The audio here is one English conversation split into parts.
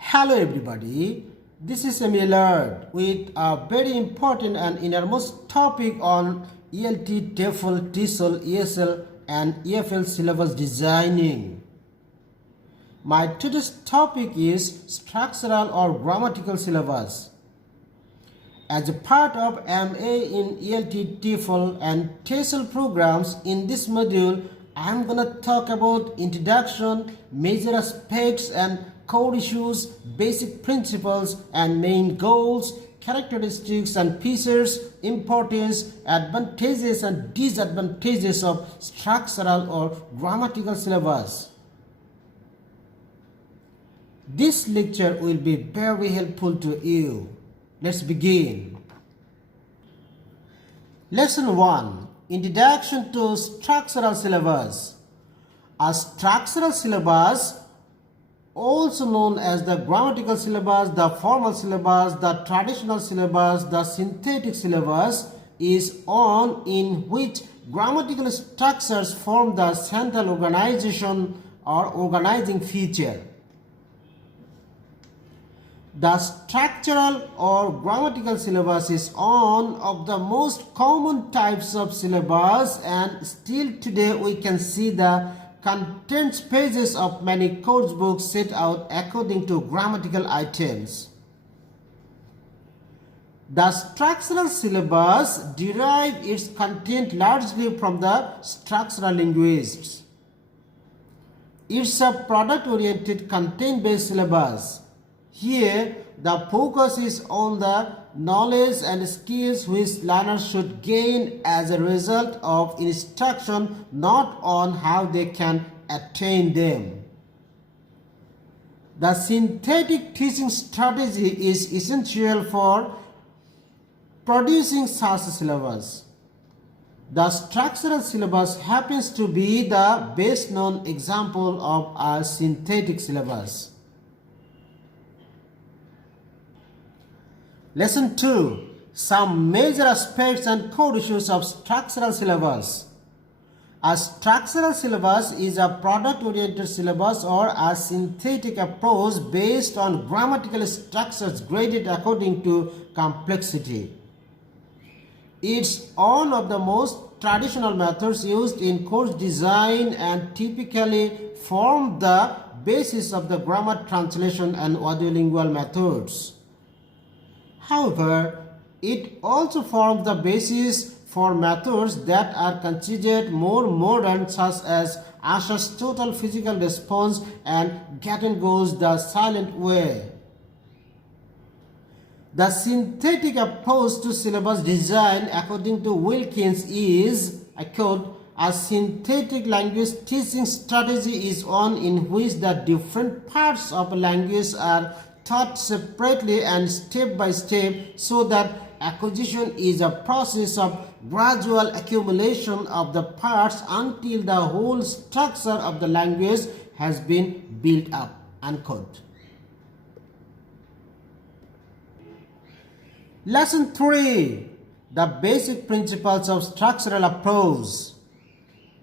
Hello everybody, this is ELT with a very important and innermost topic on ELT, TEFL, TESOL, ESL and EFL syllabus designing. My today's topic is structural or grammatical syllabus. As a part of MA in ELT, TEFL and TESOL programs, in this module I am going to talk about introduction, major aspects and core issues, basic principles and main goals, characteristics and features, importance, advantages and disadvantages of structural or grammatical syllabus. This lecture will be very helpful to you. Let's begin. Lesson 1. Introduction to structural syllabus. A structural syllabus, also known as the grammatical syllabus, the formal syllabus, the traditional syllabus, the synthetic syllabus, is one in which grammatical structures form the central organization or organizing feature. The structural or grammatical syllabus is one of the most common types of syllabus, and still today we can see the contents pages of many course books set out according to grammatical items. The structural syllabus derives its content largely from the structural linguists. It's a product-oriented, content-based syllabus. Here, the focus is on the knowledge and skills which learners should gain as a result of instruction, not on how they can attain them. The synthetic teaching strategy is essential for producing such a syllabus. The structural syllabus happens to be the best known example of a synthetic syllabus. Lesson 2. Some major aspects and core issues of structural syllabus. A structural syllabus is a product-oriented syllabus or a synthetic approach based on grammatical structures graded according to complexity. It's one of the most traditional methods used in course design and typically form the basis of the grammar translation and audiolingual methods. However, it also forms the basis for methods that are considered more modern, such as Asher's total physical response and Gattengo's the silent way. The synthetic approach to syllabus design, according to Wilkins, is, I quote, a synthetic language teaching strategy is one in which the different parts of a language are taught separately and step by step, so that acquisition is a process of gradual accumulation of the parts until the whole structure of the language has been built up. Unquote. Lesson 3. The basic principles of structural approach.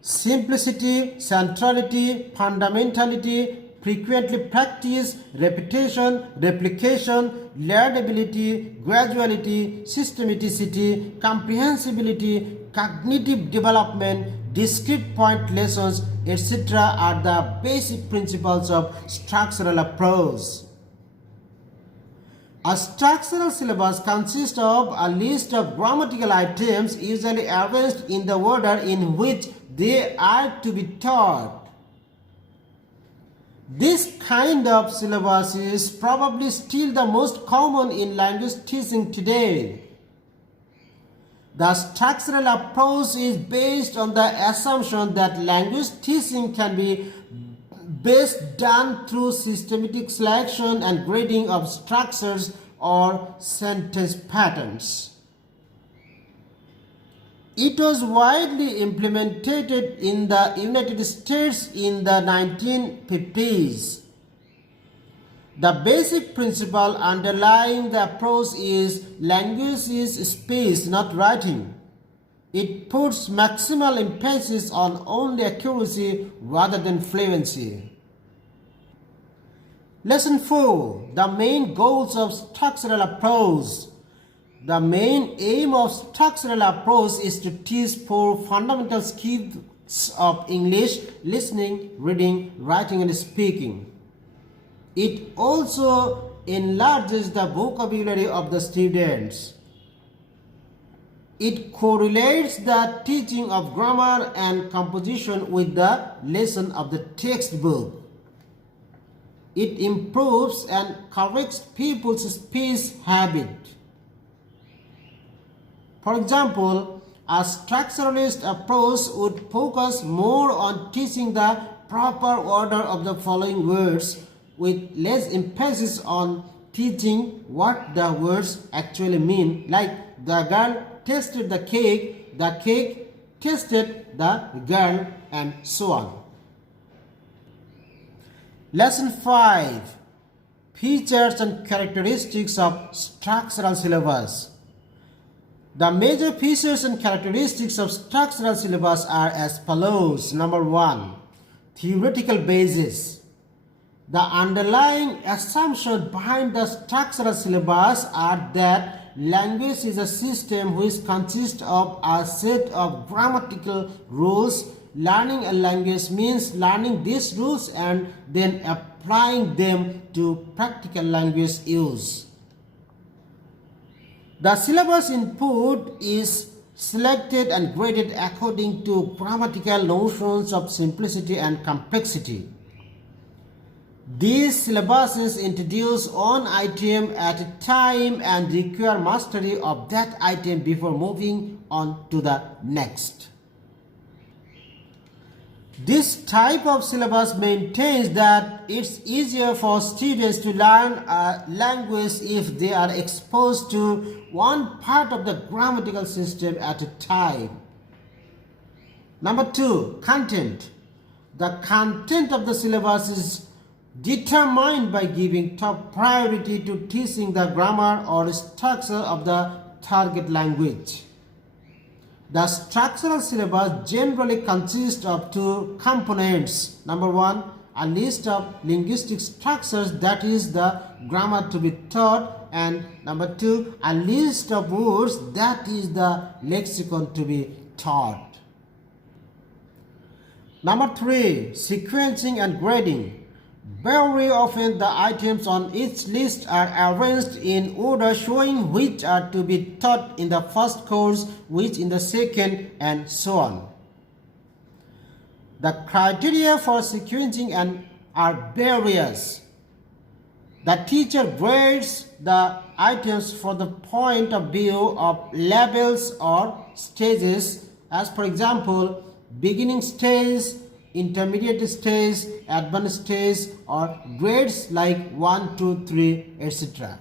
Simplicity, centrality, fundamentality, frequently practice, repetition, replication, learnability, graduality, systematicity, comprehensibility, cognitive development, discrete point lessons, etc. are the basic principles of structural approach. A structural syllabus consists of a list of grammatical items usually arranged in the order in which they are to be taught. This kind of syllabus is probably still the most common in language teaching today. The structural approach is based on the assumption that language teaching can be best done through systematic selection and grading of structures or sentence patterns. It was widely implemented in the United States in the 1950s. The basic principle underlying the approach is language is speech, not writing. It puts maximal emphasis on only accuracy rather than fluency. Lesson 4. The main goals of structural approach. The main aim of structural approach is to teach 4 fundamental skills of English: listening, reading, writing, and speaking. It also enlarges the vocabulary of the students. It correlates the teaching of grammar and composition with the lesson of the textbook. It improves and corrects people's speech habit. For example, a structuralist approach would focus more on teaching the proper order of the following words, with less emphasis on teaching what the words actually mean, like the girl tasted the cake tasted the girl, and so on. Lesson 5. Features and characteristics of structural syllabus. The major features and characteristics of structural syllabus are as follows. Number 1. Theoretical basis. The underlying assumption behind the structural syllabus are that language is a system which consists of a set of grammatical rules. Learning a language means learning these rules and then applying them to practical language use. The syllabus input is selected and graded according to grammatical notions of simplicity and complexity. These syllabuses introduce one item at a time and require mastery of that item before moving on to the next. This type of syllabus maintains that it's easier for students to learn a language if they are exposed to one part of the grammatical system at a time. Number 2. Content. The content of the syllabus is determined by giving top priority to teaching the grammar or structure of the target language. The structural syllabus generally consists of 2 components. Number 1, a list of linguistic structures, that is the grammar to be taught, and number 2, a list of words, that is the lexicon to be taught. Number 3, sequencing and grading. Very often the items on each list are arranged in order showing which are to be taught in the first course, which in the second, and so on. The criteria for sequencing are various. The teacher grades the items from the point of view of levels or stages, as for example, beginning stage, intermediate stage, advanced stage, or grades like 1, 2, 3, etc.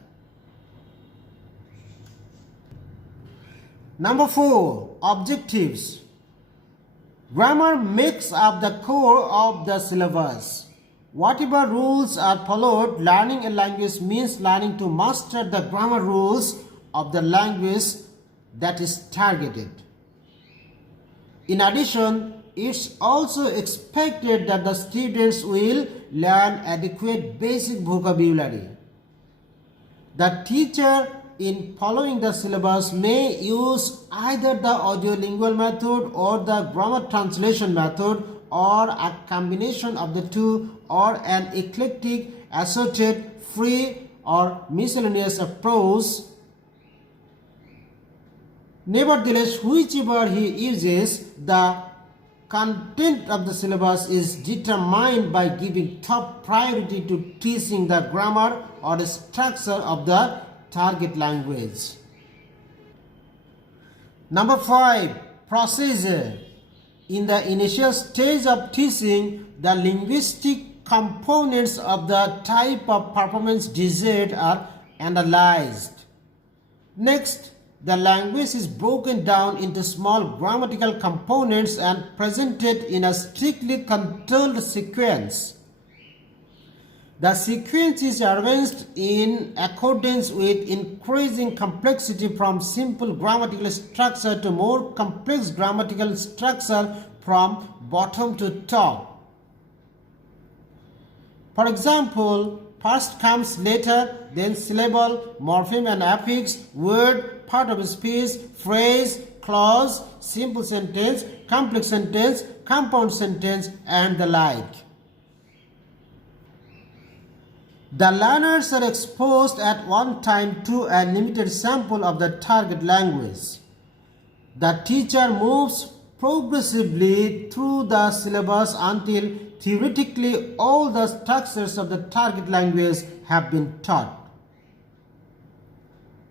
Number 4, objectives. Grammar makes up the core of the syllabus. Whatever rules are followed, learning a language means learning to master the grammar rules of the language that is targeted. In addition, it's also expected that the students will learn adequate basic vocabulary. The teacher, in following the syllabus, may use either the audiolingual method or the grammar translation method, or a combination of the two, or an eclectic, assorted, free, or miscellaneous approach. Nevertheless, whichever he uses, the content of the syllabus is determined by giving top priority to teaching the grammar or the structure of the target language. Number 5, procedure. In the initial stage of teaching, the linguistic components of the type of performance desired are analyzed. Next, the language is broken down into small grammatical components and presented in a strictly controlled sequence. The sequence is arranged in accordance with increasing complexity from simple grammatical structure to more complex grammatical structure from bottom to top. For example, First comes letter, then syllable, morpheme and affix, word, part of speech, phrase, clause, simple sentence, complex sentence, compound sentence, and the like. The learners are exposed at one time to a limited sample of the target language. The teacher moves progressively through the syllabus until theoretically all the structures of the target language have been taught.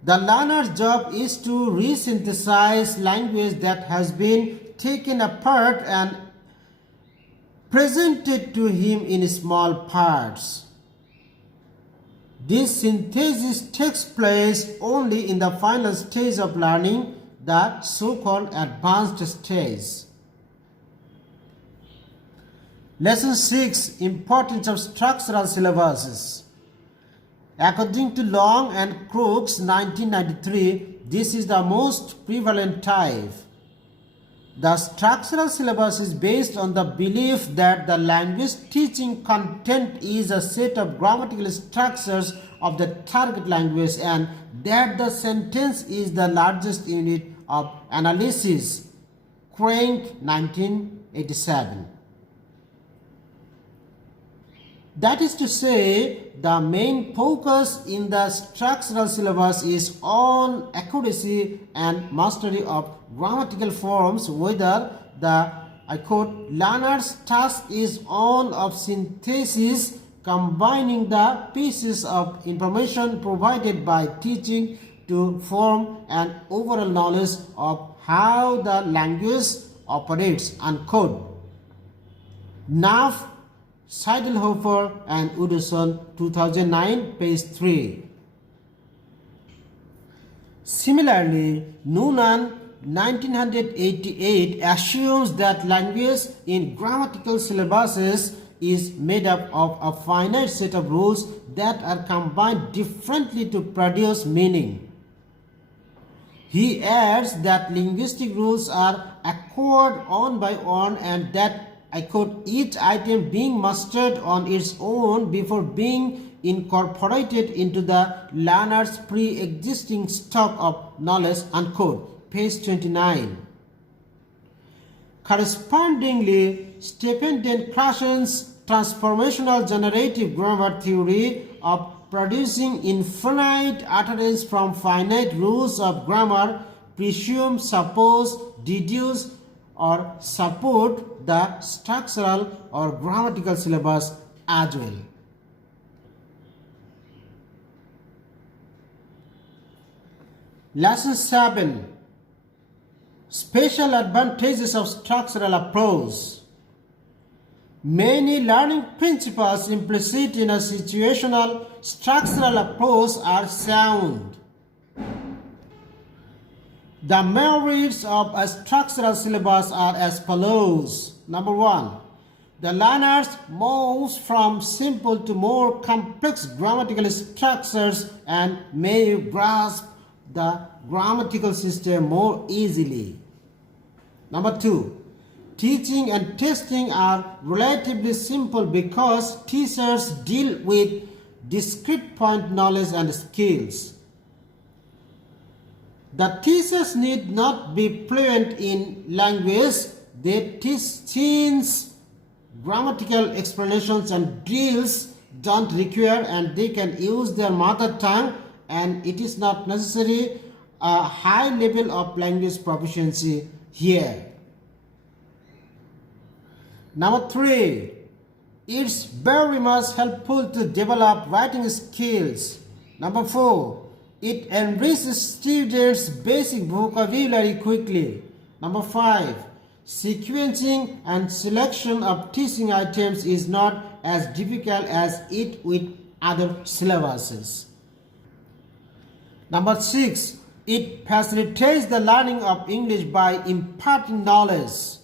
The learner's job is to resynthesize language that has been taken apart and presented to him in small parts. This synthesis takes place only in the final stage of learning, the so-called advanced stage. Lesson 6. Importance of structural syllabuses. According to Long and Crooks 1993, this is the most prevalent type. The structural syllabus is based on the belief that the language teaching content is a set of grammatical structures of the target language and that the sentence is the largest unit of analysis. Crank 1987. That is to say, the main focus in the structural syllabus is on accuracy and mastery of grammatical forms, whether the, I quote, learner's task is on of synthesis, combining the pieces of information provided by teaching to form an overall knowledge of how the language operates, unquote. Knopf, Seidelhofer and Uderson, 2009, page 3. Similarly, Noonan, 1988, assumes that language in grammatical syllabuses is made up of a finite set of rules that are combined differently to produce meaning. He adds that linguistic rules are acquired one by one and that, I quote, each item being mastered on its own before being incorporated into the learner's pre-existing stock of knowledge, unquote, page 29. Correspondingly, Stephen Den Krassen's transformational generative grammar theory of producing infinite utterance from finite rules of grammar presume, suppose, deduce, or support the structural or grammatical syllabus as well. Lesson 7. Special advantages of structural approach. Many learning principles implicit in a situational structural approach are sound. The merits of a structural syllabus are as follows. Number 1. The learners moves from simple to more complex grammatical structures and may grasp the grammatical system more easily. Number 2. Teaching and testing are relatively simple because teachers deal with discrete point knowledge and skills. The teachers need not be fluent in language. They teach teens grammatical explanations and drills don't require and they can use their mother tongue, and it is not necessary a high level of language proficiency here. Number 3. It's very much helpful to develop writing skills. Number 4. It enriches students' basic vocabulary quickly. Number 5. Sequencing and selection of teaching items is not as difficult as it with other syllabuses. Number 6. It facilitates the learning of English by imparting knowledge.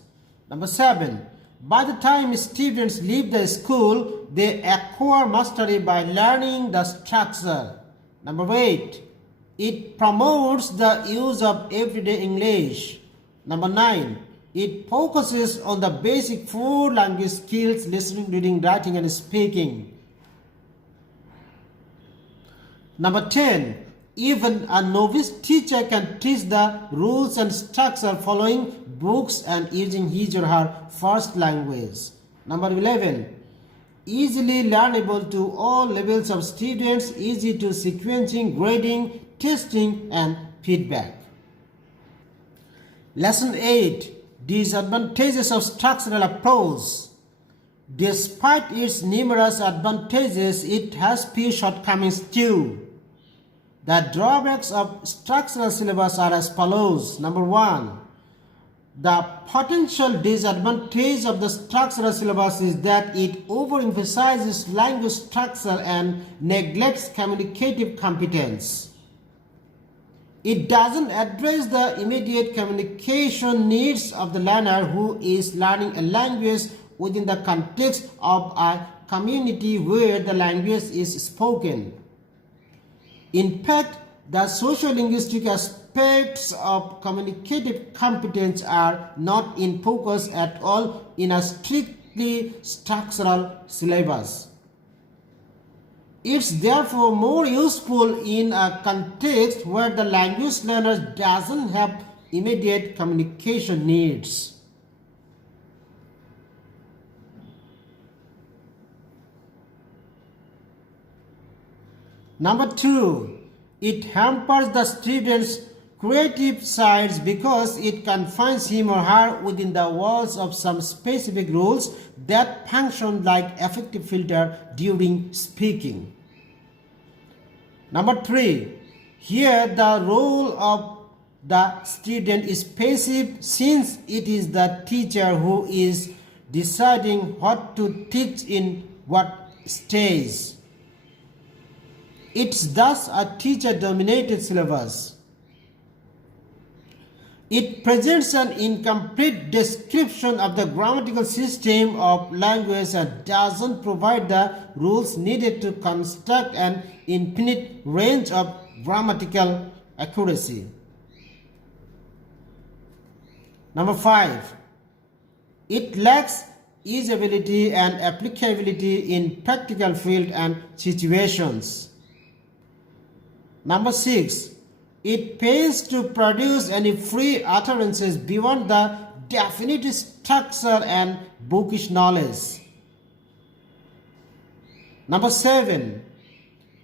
Number 7. By the time students leave the school, they acquire mastery by learning the structure. Number 8. It promotes the use of everyday English. Number 9. It focuses on the basic 4 language skills: listening, reading, writing, and speaking. Number 10. Even a novice teacher can teach the rules and structure following books and using his or her first language. Number 11. Easily learnable to all levels of students, easy to sequencing, grading, testing and feedback. Lesson 8. Disadvantages of structural approach. Despite its numerous advantages, it has few shortcomings too. The drawbacks of structural syllabus are as follows. Number 1. The potential disadvantage of the structural syllabus is that it overemphasizes language structure and neglects communicative competence. It doesn't address the immediate communication needs of the learner who is learning a language within the context of a community where the language is spoken. In fact, the sociolinguistic aspects of communicative competence are not in focus at all in a strictly structural syllabus. It's therefore more useful in a context where the language learner doesn't have immediate communication needs. Number 2. It hampers the student's creative sides because it confines him or her within the walls of some specific rules that function like effective filter during speaking. Number 3. Here the role of the student is passive since it is the teacher who is deciding what to teach in what stage. It's thus a teacher-dominated syllabus. It presents an incomplete description of the grammatical system of language and doesn't provide the rules needed to construct an infinite range of grammatical accuracy. Number 5. It lacks usability and applicability in practical field and situations. Number 6. It fails to produce any free utterances beyond the definite structure and bookish knowledge. Number 7.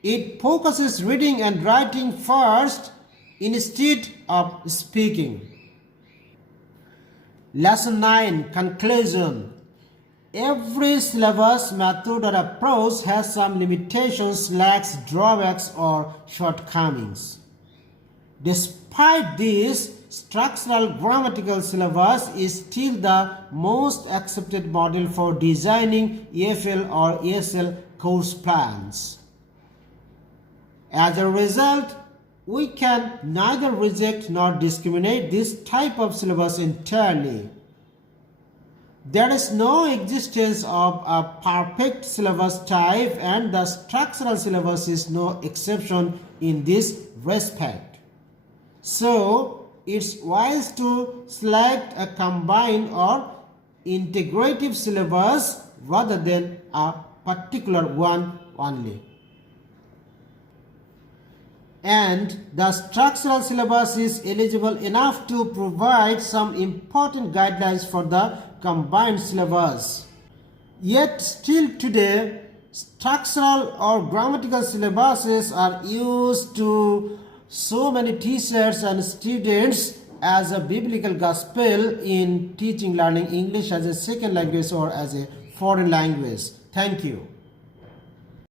It focuses reading and writing first instead of speaking. Lesson 9. Conclusion. Every syllabus, method or approach has some limitations, lacks, drawbacks or shortcomings. Despite this, structural grammatical syllabus is still the most accepted model for designing EFL or ESL course plans. As a result, we can neither reject nor discriminate this type of syllabus entirely. There is no existence of a perfect syllabus type, and the structural syllabus is no exception in this respect. So, it's wise to select a combined or integrative syllabus rather than a particular one only. And the structural syllabus is eligible enough to provide some important guidelines for the combined syllabus. Yet still today, structural or grammatical syllabuses are used to so many teachers and students as a biblical gospel in teaching learning English as a second language or as a foreign language. Thank you.